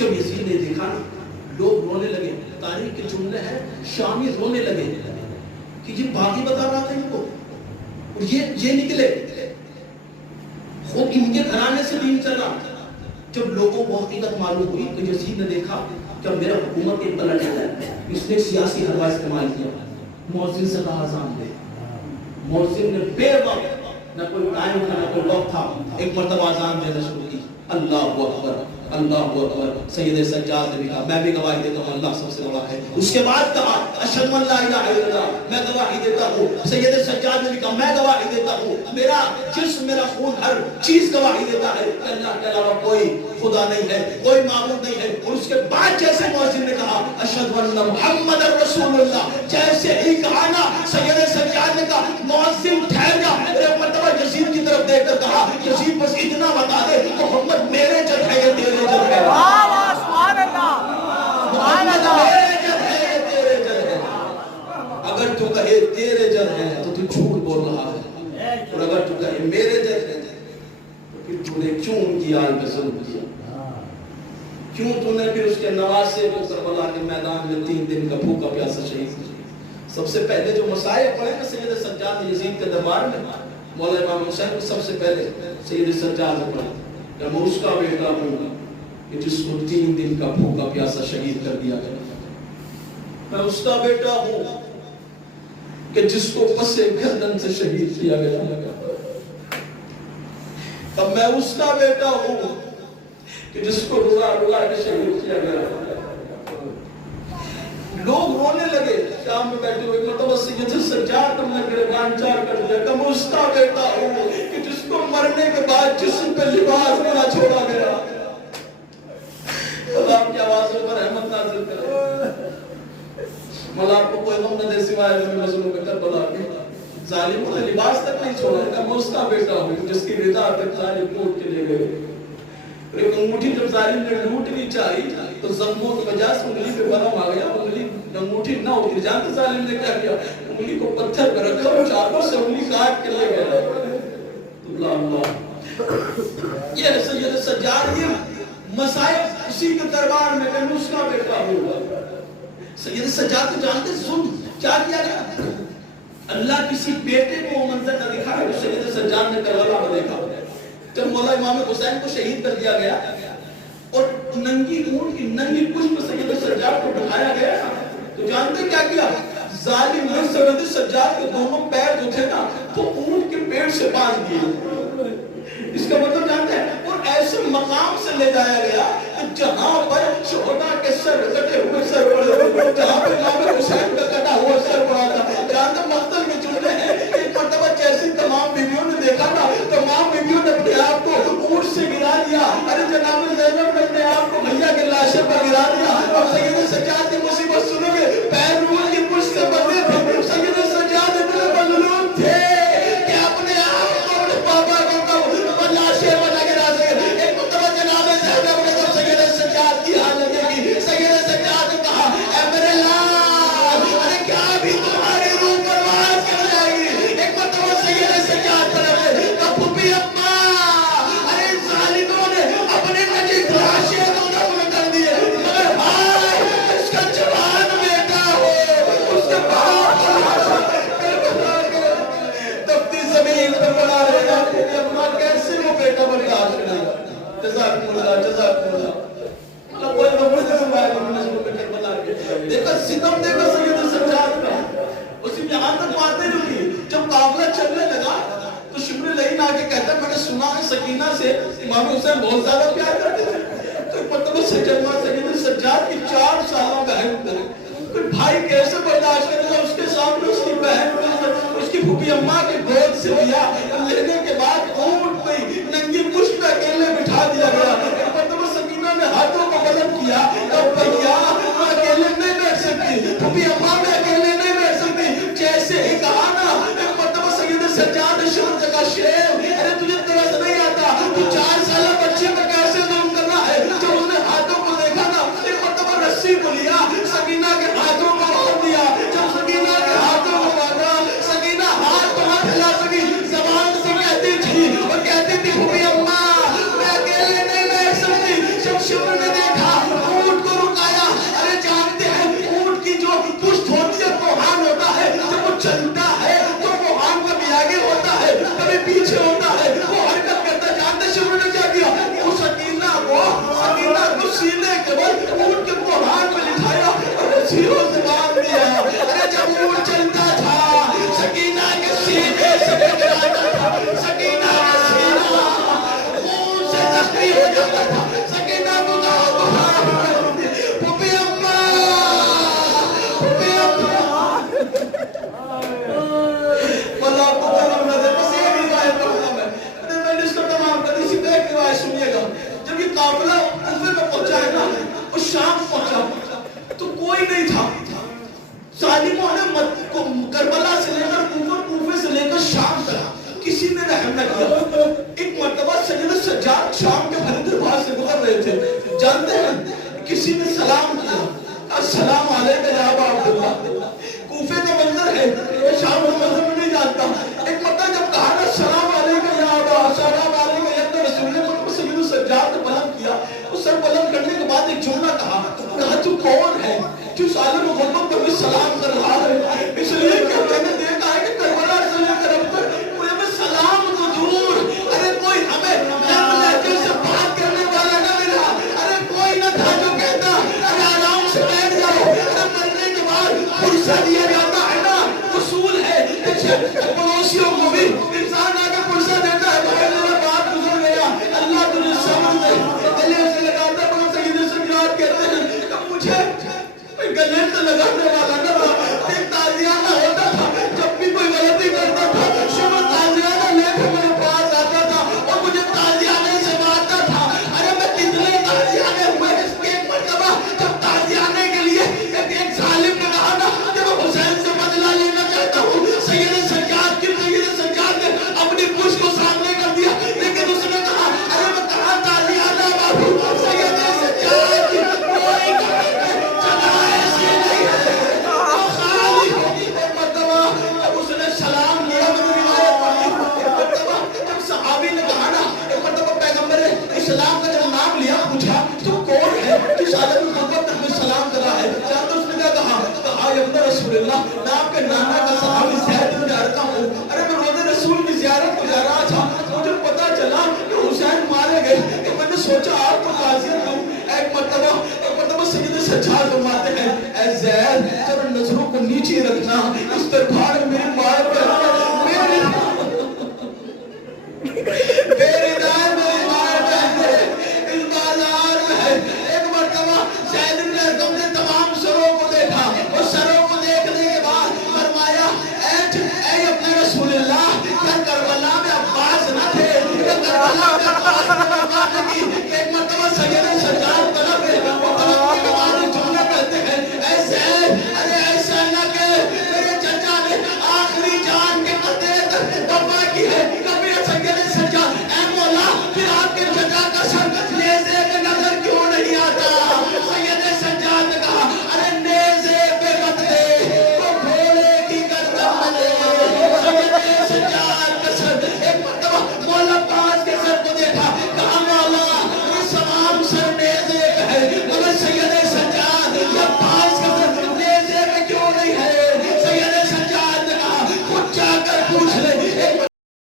جب یزید نے دیکھا لوگ رونے لگے. تاریخ کے جملے ہیں شامی رونے لگے کہ یہ باغی بتا رہا تھا ان کو اور یہ نکلے خود ان کے گھرانے سے دین چلا. جب لوگوں کو حقیقت معلوم ہوئی تو یزید نے دیکھا کہ میرا حکومت ایک پلٹ ہے. اس نے سیاسی حلوہ استعمال کیا. مؤذن سے کہا اذان دے. مؤذن نے بے وقت نہ کوئی ٹائم تھا نہ کوئی وقت تھا ایک مرتبہ اذان دینا شروع کی. اللہ اکبر اللہ اکبر. سید سجاد نے بھی کہا میں بھی گواہی دیتا ہوں اللہ سب سے بڑا ہے. اس کے بعد کہا اشہد ان لا الہ الا اللہ میں گواہی دیتا ہوں. سید سجاد نے بھی کہا میں گواہی دیتا ہوں. میرا جسم میرا خون ہر چیز گواہی دیتا ہے کہ اللہ کے علاوہ کوئی خدا نہیں ہے کوئی معبود نہیں ہے. اور اس کے بعد جیسے مؤذن نے کہا اشہد ان محمد رسول اللہ جیسے ہی کہا نا سید سجاد نے کہا مؤذن ٹھہر جا. ایک مرتبہ یزید کی طرف دیکھ کر کہا یزید بس اتنا بتا دے محمد میرے جد ہے یہ تیرے جد ہے. سبحان اللہ سبحان اللہ. میرے جد ہے یہ تیرے جد ہے. اگر تو کہے تیرے جد ہے تو تو جھوٹ بول رہا ہے اور اگر تو کہے میرے جد ہے تو پھر تو نے کیوں ان کی آل پہ ظلم کیا. کیوں تو نے پھر اس کے نواسے کو کربلا کے میدان میں 3 دن کا بھوکا پیاسا شہید کیا. سب سے پہلے جو مسائل پڑھے نا سید سجاد یزید کے دربار میں مولا امام حسین کو سب سے پہلے سید سجاد نے پڑھا کہ میں اس کا بیٹا ہوں کہ جس کو 3 دن کا بھوکا پیاسا شہید کر دیا گیا. میں اس کا بیٹا ہوں کہ جس کو پسے گردن سے شہید کیا گیا. اب میں اس کا بیٹا ہوں کہ جس کو رلا رلا کے شہید کیا گیا. لوگ رونے لگے شام میں بیٹھے ہوئے مطلب سید سجاد کو نے گربان چار کر دیا کہ میں اس کا بیٹا ہوں کہ جس کو مرنے کے بعد جسم پہ لباس نہ چھوڑا گیا. اللہ آپ کی آوازوں پر رحمت نازل کرے. مولا آپ کو کوئی غم نہ دے سوائے مظلوم کے کربلا کے. ظالموں نے لباس تک نہیں چھوڑا کہ میں اس کا بیٹا ہوں جس کی رضا تک ظالم لوٹ کے لے گئے. ایک انگوٹھی جب ظالم نے لوٹنی چاہی تو زخموں کی وجہ سے انگلی پہ برم آ گیا. انگلی انگوٹھی نہ ہوتی جانتے ظالم نے کیا کیا انگلی کو پتھر پر رکھا اور چاروں سے انگلی کاٹ کے لے گیا. اللہ اللہ. یہ سید سجاد یہ مسائب اسی کے دربار میں کہ اس کا بیٹا ہوا. سید سجاد کو جانتے ظلم کیا کیا گیا. اللہ کسی بیٹے کو منظر نہ دکھایا جو سید سجاد نے کربلا میں دیکھا. جب مولا امام حسین کو شہید کر دیا گیا اور ننگی اونٹ کی ننگی پشت پر سید سجاد کو بٹھایا گیا تو جانتے کیا کیا ظالم نے سید سجاد کے دونوں پیر جو تھے نا وہ اونٹ کے پیٹ سے باندھ دیے. اس کا مطلب جانتے ہیں اور ایسے مقام سے لے جایا گیا کہ جہاں پر شہداء کے سر کٹے ہوئے سر پڑے جہاں پر امام حسین کا کٹا ہوا سر پڑا تھا. جانتے مقتل کے جملے ہیں ایک مرتبہ جیسی تمام بیویوں نے دیکھا تھا تمام بیویوں نے اپنے آپ کو اونٹ سے گرا دیا. ارے جناب زینب نے اپنے آپ کو بھیا کے لاشے پر گرا دیا. اور سید سجاد کی مصیبت سنو گے پیر روح کی پشت سے بندے تھے. سید سجاد اتنے مظلوم تھے کہ اپنے آپ کو اپنے پاپا کو لاشے بنا کے را سکے. ایک مرتبہ جناب زینب نے جب سید سجاد کی حالت دیکھی سید سجاد نے کہا اے میرے لال ارے کیا بھی تمہاری روح پرواز کر جائے گی. ایک مرتبہ سید سجاد پر پھوپھی اما ارے ظالموں نے اپنے نجیب لاشے کو دفن کر دیے مگر بھائی اس کا جوان بیٹا ہو اس کے باپ تپتی زمین پر بنا رہے گا پھوپھی اما کیسے وہ بیٹا برداشت کرے گا. جزاکم اللہ جزاکم اللہ. اللہ کوئی نمبر سے سنوائے گا نظروں پہ کربلا کے دیکھا ستم دیکھا سید سجاد کا. اسی میں یہاں تک باتیں جو کی جب قافلہ چلنے لگا تو شبر لعین آ کے کہتا ہے میں نے سنا ہے سکینہ سے امام حسین بہت زیادہ پیار کرتے تھے. تو ایک مرتبہ سید سجاد کی 4 سالہ بہن کرے کوئی بھائی کیسے برداشت کرے گا اس کے سامنے اس کی بہن اس کی پھوپھی اماں کے گود سے لیا لینے کے بعد اونٹ پہ ننگی پشت پہ اکیلے بٹھا دیا گیا. ایک مرتبہ سکینہ نے ہاتھوں کو قلم کیا اب بھیا میں اکیلے نہیں بیٹھ سکتی پھوپھی اماں میں اکیلے نہیں بیٹھ سکتی. جیسے ہی کہا نا ایک مرتبہ سید سجاد نے شروع جگہ شیر ارے تجھے ترس نہیں آتا تو 4 سالہ بچے پہ کیسے ظلم کرنا ہے. جب اس نے ہاتھوں کو دیکھا نا ایک مرتبہ رسی کو لیا سکینہ کے ہاتھوں کو باندھ دیا. جب سکینہ کے ہاتھوں کو باندھا سکینہ ہاتھ تو نہ پھیلا سکی زبان سے کہتی تھی اور کہتی تھی پھوپھی اماں میں اکیلے نہیں بیٹھ سکتی. جب شبر نے دیکھا ظالموں نے کربلا سے لے کر کوفے سے لے کر شام تک کسی نے رحم نہ کیا. ایک مرتبہ سید سجاد شام کے بھرے دربار سے گزر رہے تھے. جانتے ہیں کسی نے سلام کیا, السلام علیکم یا ابا عبداللہ. کوفے کا منظر ہے, شام کا منظر میں نہیں جانتا. ایک مرتبہ جب کہا نا السلام علیکم یا ابا, السلام علیکم یا رسول نے سید سجاد نے بلند کیا. اس سر بلند کرنے کے بعد ایک جملہ کہا تو کون ہے جو عالم غربت پر بھی سلام کر رہا ہے؟ اس لیے کہ میں نے دیکھا ہے کہ کربلا سے لے کر اب تک کوئی ہمیں سلام تو دور, ارے کوئی ہمیں لہجے سے بات کرنے والا نہ ملا. ارے کوئی نہ تھا جو کہتا ارے آرام سے بیٹھ جاؤ. ارے مرنے کے بعد پرسہ دیا جاتا ہے نا, اصول ہے. پڑوسیوں کو بھی انسان آ کے پرسہ دیتا ہے, بھائی میرا بات گزر گیا, اللہ تجھے صبر دے. گلے سے لگاتا ہے, بہت سید سجاد کہتے ہیں کہ مجھے گلے سے لگانے والا نہ رہا. ایک تازیانہ ہوتا تھا, جب بھی کوئی غلطی کرتا تھا شبہ تازیانہ لے کے میرے پاس آتا تھا اور مجھے تازیانے سے مارتا تھا. ارے میں کتنے تازیانے ہوئے. ایک مرتبہ جب تازیانے کے لیے ایک ظالم نے کہا نا کہ میں حسین سے بدلہ لینا چاہتا ہوں, سید سجاد نے اپنی پوچھ کو سامنے کر دیا, لیکن اس نے کہا ارے میں کہاں تازیانہ بابو, سید سجاد کوئی جگہ ایسی نہیں ہے. اس نے سلام لیا, میں نے روایت پڑھی. ایک مرتبہ جب صحابی نے کہا نا, ایک مرتبہ پیغمبر اسلام کا جب نام لیا, پوچھا تو کون ہے جس عالم غربت تک میں سلام کرا ہے؟ جانتے اس نے کیا کہا؟ کہا یا رسول اللہ, میں آپ کے نانا کا صحابی زید بن ارقم ہوں. ارے میں روزے رسول کی زیارت کو جا رہا تھا, مجھے پتا چلا کہ حسین مارے گئے, کہ میں نے سوچا آپ کو تعزیت دوں. ایک مرتبہ سید سجاد فرماتے ہیں, اے زید ذرا نظروں کو نیچے رکھنا, اس دربار میں میری